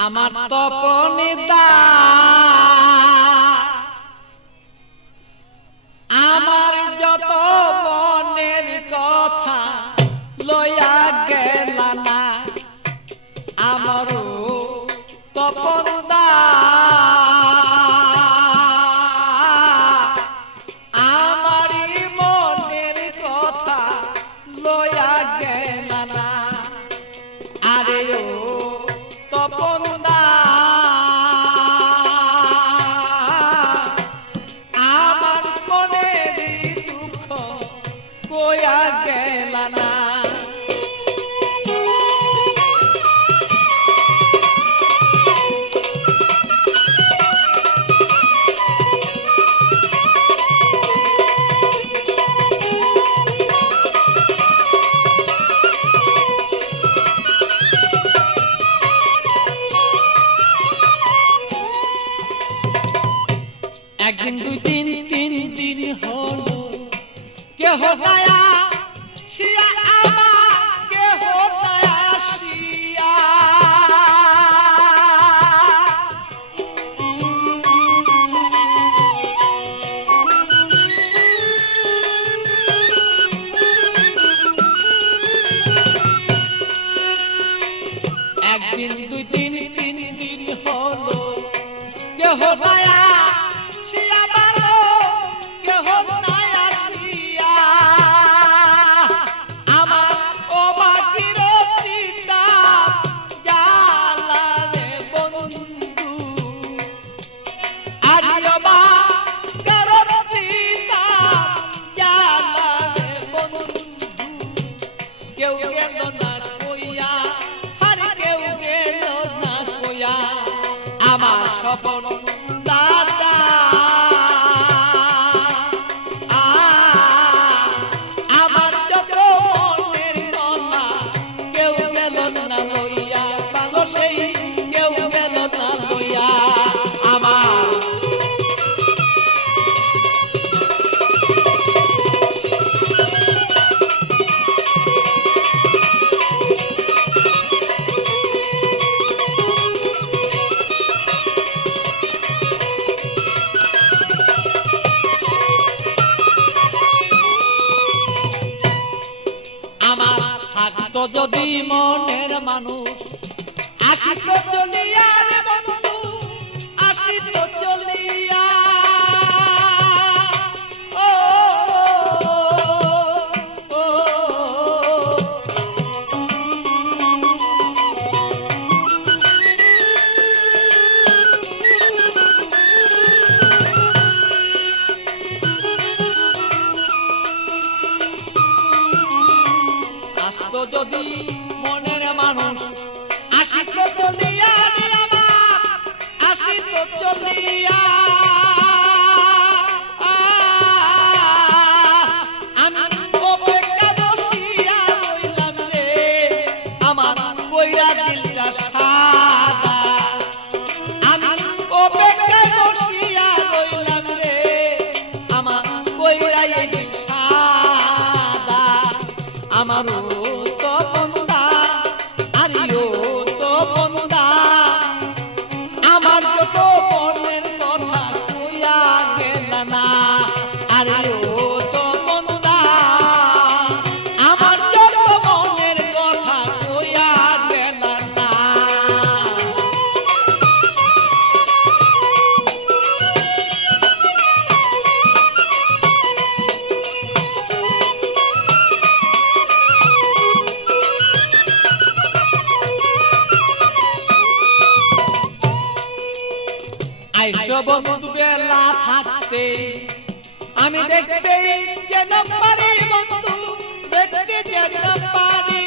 আমার তপনিতা আমার যত মনের কথা লইয়া গেল না আমারও তপনদা আমারই মনের কথা লইয়া গেল না আরে ও তপনদা আমার মনের দুঃখ কইয়া গেল না একদিন দুই দিন তিন দিন হলো কেহ দয়া শিয়া আমার কেহ দয়া শিয়া একদিন দুই দিন তিন দিন হলো কেহ দয়া আমার সপন দাদা আমার যত মনের কথা কেউ গেল না লইয়া ভালো সেই কেউ গেল না লইয়া আমার থাকতো যদি মনের মানুষ আসিত চলিয়া রে বন্ধু আসিত চলিয়া ও ও আসতো যদি মনের মানুষ আসিত চলিয়া আমার আসিত চলিয়া আমি অপেক্ষা বসিয়া রইলাম রে আমার কইরা দিলটা সাদা আমি অপেক্ষা বসিয়া রইলাম রে আমার কইরা এই দিল সাদা আমারও তপনদা আরিও তপনদা আমার যত মনের কথা কইয়া গেল না আরিও তপনদা আমার যত মনের কথা কইয়া গেল না আইসো বন্ধু বেলা থাকতে আমি দেখতে যেন পারি বন্ধু দেখতে যেন পারি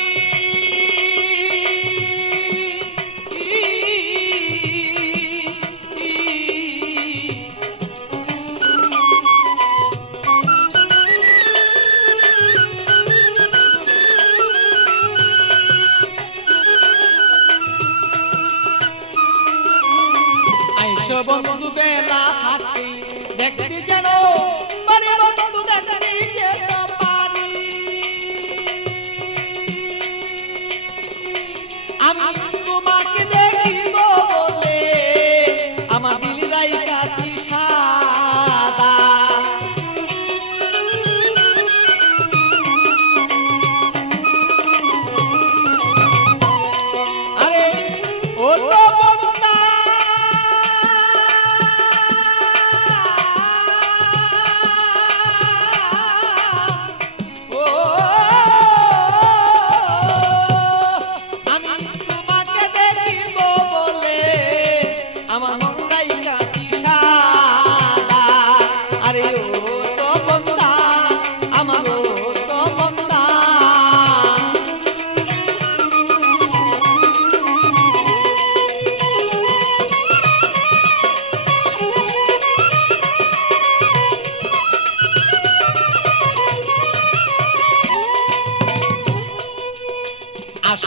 আইসো বন্ধু বেলা থাকতে দেখতে যেন পারি বন্ধু দেখতে যেন পারি আমি তোমাকে দেখিব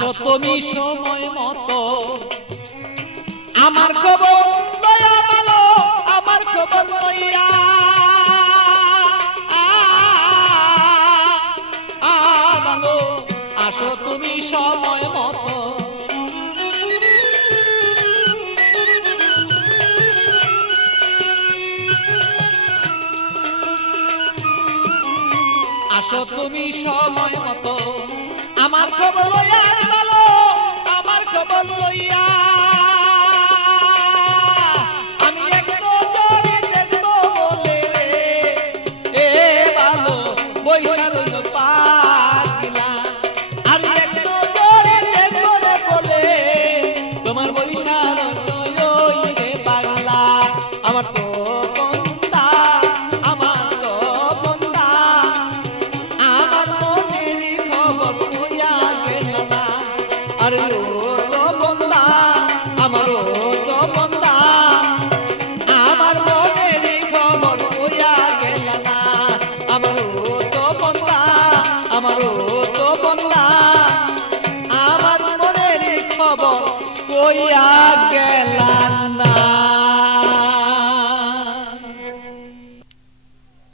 আসো তুমি সময় মতো আমার খবর লইয়া ভালো আমার খবর লইয়া ভালো আসো তুমি সময় মতো আসো তুমি সময় মতো আমার খবর লইয়া ভালো আমার খবর লইয়া আমি এক নজরে দেখবো বলে রে এ ভালো বৈশা রইল পাগলা আমি এক নজরে দেখবো রে বলে তোমার বৈশা রইল রে পাগলা আমার তো বন্ধা আমার তো বন্ধা আমার মনেরই খবর কইয়া গেল না আরে ও তো বন্ধা আমার ও তো বন্ধা আমার মনেরই খবর কইয়া গেল না আমার ও তো বন্ধা আমার ও তো বন্ধা